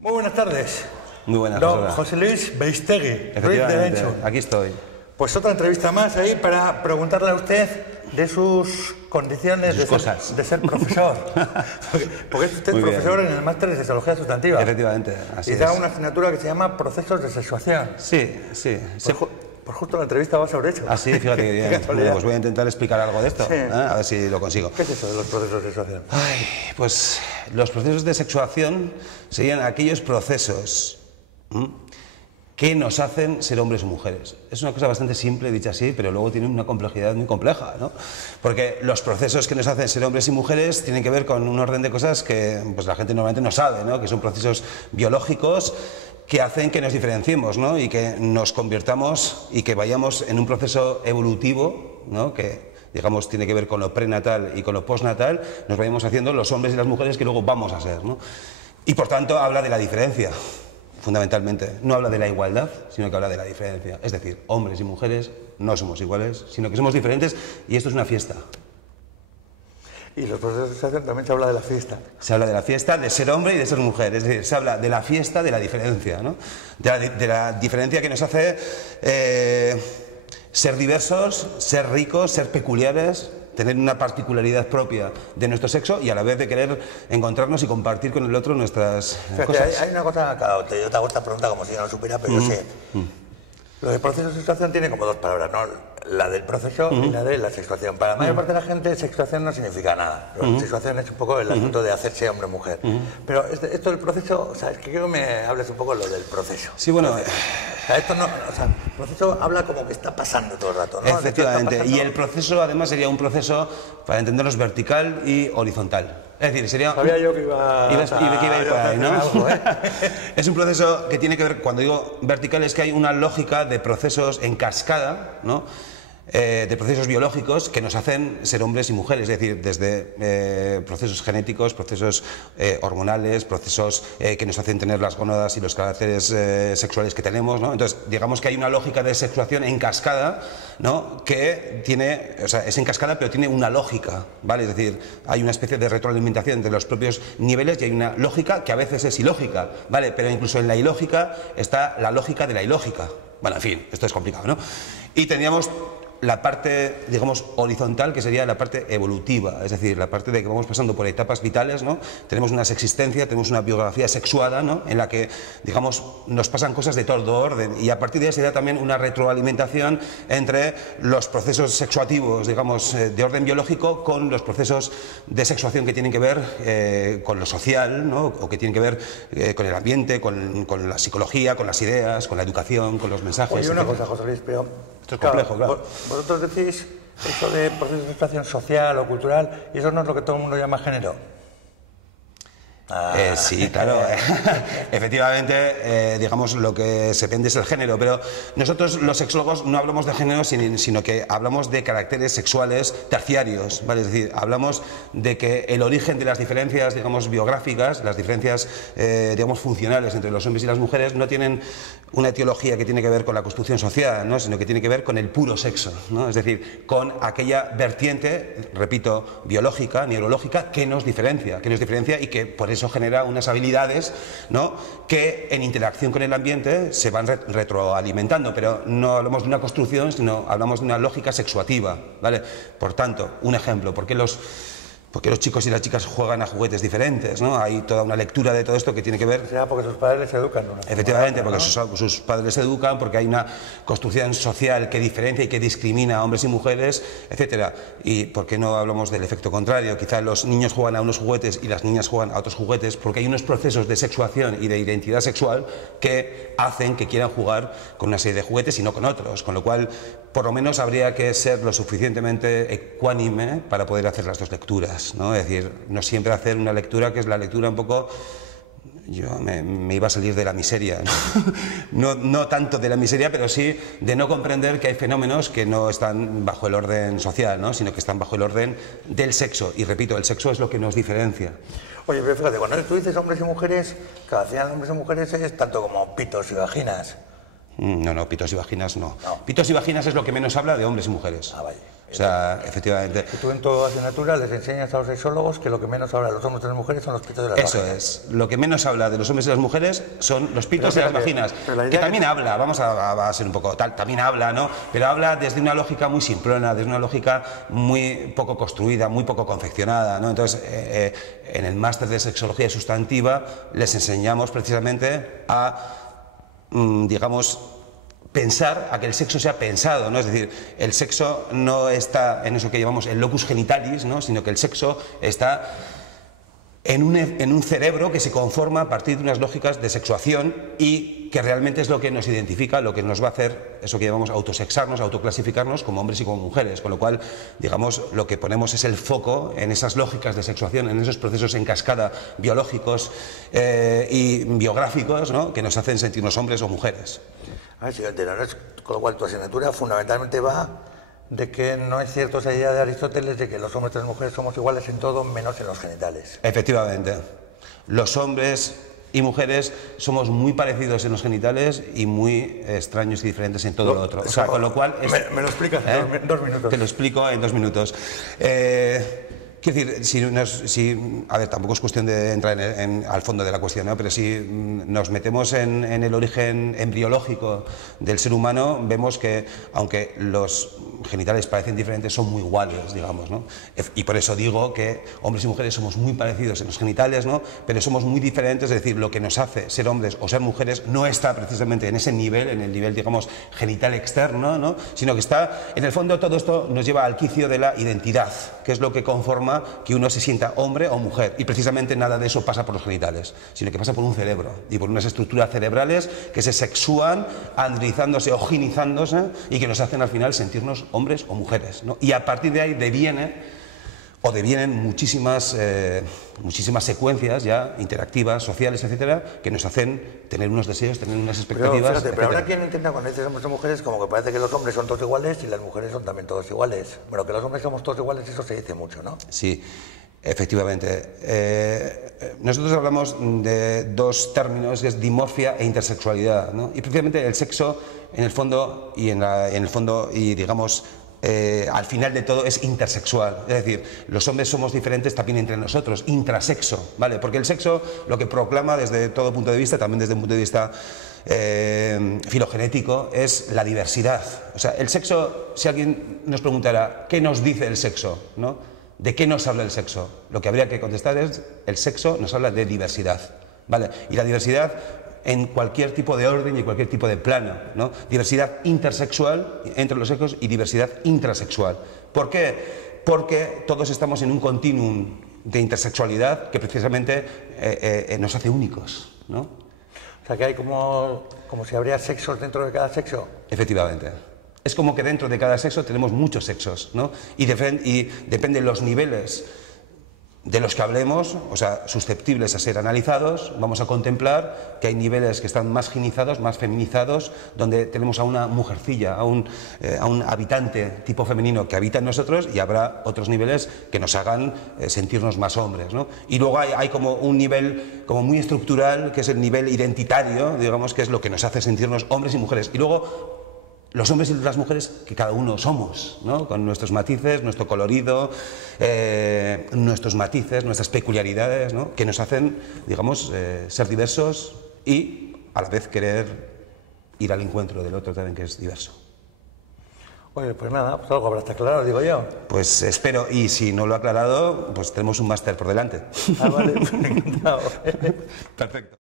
Muy buenas tardes. Muy buenas, Don José Luis Beristegui, Ruiz de Bencho. Aquí estoy. Pues otra entrevista más ahí para preguntarle a usted de sus condiciones de ser profesor. Porque es usted profesor en el máster de Sexología Sustantiva. Efectivamente, así es. Y da una asignatura que se llama Procesos de Sexuación. Sí, sí. Pues justo la entrevista va sobre eso. Ah, sí, fíjate que bien. Bueno, pues voy a intentar explicar algo de esto, sí. A ver si lo consigo. ¿Qué es eso de los procesos de sexuación? Ay, pues los procesos de sexuación serían aquellos procesos que nos hacen ser hombres o mujeres. Es una cosa bastante simple, dicha así, pero luego tiene una complejidad muy compleja, ¿no? Porque los procesos que nos hacen ser hombres y mujeres tienen que ver con un orden de cosas que pues, la gente normalmente no sabe, ¿no? Que son procesos biológicos que hacen que nos diferenciemos, ¿no? Y que nos convirtamos y que vayamos en un proceso evolutivo, ¿no? Que digamos tiene que ver con lo prenatal y con lo postnatal, nos vayamos haciendo los hombres y las mujeres que luego vamos a ser, ¿no? Y por tanto habla de la diferencia. Fundamentalmente, no habla de la igualdad, sino que habla de la diferencia. Es decir, hombres y mujeres no somos iguales, sino que somos diferentes y esto es una fiesta. Y los procesos de sexuación también se habla de la fiesta. Se habla de la fiesta, de ser hombre y de ser mujer. Es decir, se habla de la fiesta, de la diferencia, ¿no? De la diferencia que nos hace ser diversos, ser ricos, ser peculiares, tener una particularidad propia de nuestro sexo y a la vez de querer encontrarnos y compartir con el otro nuestras cosas. Hay una cosa, claro, yo te hago esta pregunta como si yo no supiera, pero yo sé. Lo de proceso de sexuación tiene como dos palabras, ¿no? La del proceso y la de la sexuación. Para la mayor parte de la gente, sexuación no significa nada. Pero sexuación es un poco el asunto de hacerse hombre o mujer. Pero esto del proceso, o sea, es que quiero que me hables un poco de lo del proceso. Sí, bueno. O sea, esto no, o sea, el proceso habla como que está pasando todo el rato, ¿no? Efectivamente. Y el proceso, además, sería un proceso, para entendernos, vertical y horizontal. Es decir, sería... Sabía yo que iba a ir por ahí, ¿no? Algo, ¿eh? Es un proceso que tiene que ver, cuando digo vertical, es que hay una lógica de procesos en cascada, ¿no? De procesos biológicos que nos hacen ser hombres y mujeres, es decir, desde procesos genéticos, procesos hormonales, procesos que nos hacen tener las gónadas y los caracteres sexuales que tenemos, ¿no? Entonces, digamos que hay una lógica de sexuación en cascada, ¿no? Que tiene, o sea, es en cascada pero tiene una lógica, ¿vale? Es decir, hay una especie de retroalimentación entre los propios niveles y hay una lógica que a veces es ilógica, ¿vale? Pero incluso en la ilógica está la lógica de la ilógica. Bueno, en fin, esto es complicado, ¿no? Y tendríamos la parte, digamos, horizontal, que sería la parte evolutiva, es decir, la parte de que vamos pasando por etapas vitales, ¿no? Tenemos una sexistencia, tenemos una biografía sexuada, ¿no? En la que, digamos, nos pasan cosas de todo orden y a partir de ahí se da también una retroalimentación entre los procesos sexuativos, digamos, de orden biológico con los procesos de sexuación que tienen que ver con lo social, ¿no? O que tienen que ver con el ambiente, con la psicología, con las ideas, con la educación, con los mensajes. Oye, una cosa, José Luis, pero... Esto es complejo, claro. Vosotros decís eso de proceso de sexuación social o cultural, y eso no es lo que todo el mundo llama género. Sí, claro. Efectivamente, digamos, lo que se vende es el género, pero nosotros los sexólogos no hablamos de género, sino que hablamos de caracteres sexuales terciarios, ¿vale? Es decir, hablamos de que el origen de las diferencias, digamos, biográficas, las diferencias, digamos, funcionales entre los hombres y las mujeres no tienen una etiología que tiene que ver con la construcción social, ¿no? Sino que tiene que ver con el puro sexo, ¿no? Es decir, con aquella vertiente, repito, biológica, neurológica, que nos diferencia y que por eso genera unas habilidades, ¿no? Que en interacción con el ambiente se van retroalimentando, pero no hablamos de una construcción, sino hablamos de una lógica sexuativa, ¿vale? Por tanto, un ejemplo, ¿por qué los chicos y las chicas juegan a juguetes diferentes, ¿no? Hay toda una lectura de todo esto que tiene que ver... Será porque sus padres les educan, ¿no? Efectivamente, porque sus padres les educan, porque hay una construcción social que diferencia y que discrimina a hombres y mujeres, etcétera. ¿Y por qué no hablamos del efecto contrario? Quizá los niños juegan a unos juguetes y las niñas juegan a otros juguetes porque hay unos procesos de sexuación y de identidad sexual que hacen que quieran jugar con una serie de juguetes y no con otros, con lo cual, por lo menos habría que ser lo suficientemente ecuánime para poder hacer las dos lecturas, ¿no? Es decir, no siempre hacer una lectura que es la lectura un poco... Yo me iba a salir de la miseria, ¿no? No tanto de la miseria, pero sí de no comprender que hay fenómenos que no están bajo el orden social, ¿no? Sino que están bajo el orden del sexo. Y repito, el sexo es lo que nos diferencia. Oye, pero fíjate, cuando tú dices hombres y mujeres, cada al final hombres y mujeres es tanto como pitos y vaginas. No, pitos y vaginas no. Pitos y vaginas es lo que menos habla de hombres y mujeres. Ah, vaya. O sea, efectivamente. Y tú en tu asignatura les enseñas a los sexólogos que lo que menos habla de los hombres y las mujeres son los pitos de las vaginas. Eso es. Lo que menos habla de los hombres y las mujeres son los pitos y las vaginas. Que también habla, vamos a ser un poco tal, también habla, ¿no? Pero habla desde una lógica muy simplona, desde una lógica muy poco construida, muy poco confeccionada, ¿no? Entonces, en el máster de sexología sustantiva les enseñamos precisamente a, digamos, pensar, a que el sexo sea pensado, ¿no? Es decir, el sexo no está en eso que llamamos el locus genitalis, ¿no? Sino que el sexo está en un cerebro que se conforma a partir de unas lógicas de sexuación y que realmente es lo que nos identifica, lo que nos va a hacer eso que llamamos autosexarnos, autoclasificarnos como hombres y como mujeres, con lo cual, digamos, lo que ponemos es el foco en esas lógicas de sexuación, en esos procesos en cascada biológicos y biográficos, ¿no? Que nos hacen sentirnos hombres o mujeres. A ver si yo entiendo, ¿no? Con lo cual tu asignatura fundamentalmente va de que no es cierto esa idea de Aristóteles de que los hombres y las mujeres somos iguales en todo menos en los genitales. Efectivamente. Los hombres y mujeres somos muy parecidos en los genitales y muy extraños y diferentes en todo lo otro. O sea, con lo cual... Me lo explicas en 2 minutos. Te lo explico en 2 minutos. Quiero decir, a ver, tampoco es cuestión de entrar al fondo de la cuestión, ¿no? Pero si nos metemos en el origen embriológico del ser humano, vemos que, aunque los genitales parecen diferentes, son muy iguales, digamos, ¿no? Y por eso digo que hombres y mujeres somos muy parecidos en los genitales, ¿no? Pero somos muy diferentes, es decir, lo que nos hace ser hombres o ser mujeres no está precisamente en ese nivel, en el nivel, digamos, genital externo, ¿no? Sino que está, en el fondo, todo esto nos lleva al quicio de la identidad, que es lo que conforma que uno se sienta hombre o mujer, y precisamente nada de eso pasa por los genitales, sino que pasa por un cerebro y por unas estructuras cerebrales que se sexúan andrizándose, ojinizándose, y que nos hacen al final sentirnos hombres o mujeres, ¿no? Y a partir de ahí devienen muchísimas secuencias ya interactivas, sociales, etcétera, que nos hacen tener unos deseos, tener unas expectativas. Pero ahora quien intenta con estos hombres o mujeres, como que parece que los hombres son todos iguales y las mujeres son también todos iguales. Bueno, que los hombres somos todos iguales, eso se dice mucho, ¿no? Sí, efectivamente. Nosotros hablamos de 2 términos, que es dimorfia e intersexualidad, ¿no? Y precisamente el sexo, en el fondo, y digamos, al final de todo es intersexual, es decir, los hombres somos diferentes también entre nosotros, intrasexo, ¿vale? Porque el sexo lo que proclama desde todo punto de vista, también desde un punto de vista filogenético, es la diversidad. O sea, el sexo, si alguien nos preguntara ¿qué nos dice el sexo?, ¿no? ¿De qué nos habla el sexo? Lo que habría que contestar es el sexo nos habla de diversidad, ¿vale? Y la diversidad en cualquier tipo de orden y en cualquier tipo de plano, ¿no? Diversidad intersexual entre los sexos y diversidad intrasexual. ¿Por qué? Porque todos estamos en un continuum de intersexualidad que precisamente nos hace únicos, ¿no? O sea, que hay como si habría sexos dentro de cada sexo. Efectivamente. Es como que dentro de cada sexo tenemos muchos sexos, ¿no? Y depende de los niveles de los que hablemos, o sea, susceptibles a ser analizados, vamos a contemplar que hay niveles que están más ginizados, más feminizados, donde tenemos a una mujercilla, a un habitante tipo femenino que habita en nosotros, y habrá otros niveles que nos hagan sentirnos más hombres, ¿no? Y luego hay como un nivel como muy estructural, que es el nivel identitario, digamos, que es lo que nos hace sentirnos hombres y mujeres. Y luego los hombres y las mujeres que cada uno somos, ¿no? Con nuestros matices, nuestro colorido, nuestros matices, nuestras peculiaridades, ¿no? Que nos hacen, digamos, ser diversos y a la vez querer ir al encuentro del otro también, que es diverso. Oye, pues nada, pues algo habrá aclarado, digo yo. Pues espero, y si no lo he aclarado, pues tenemos un máster por delante. Ah, vale, encantado. Perfecto.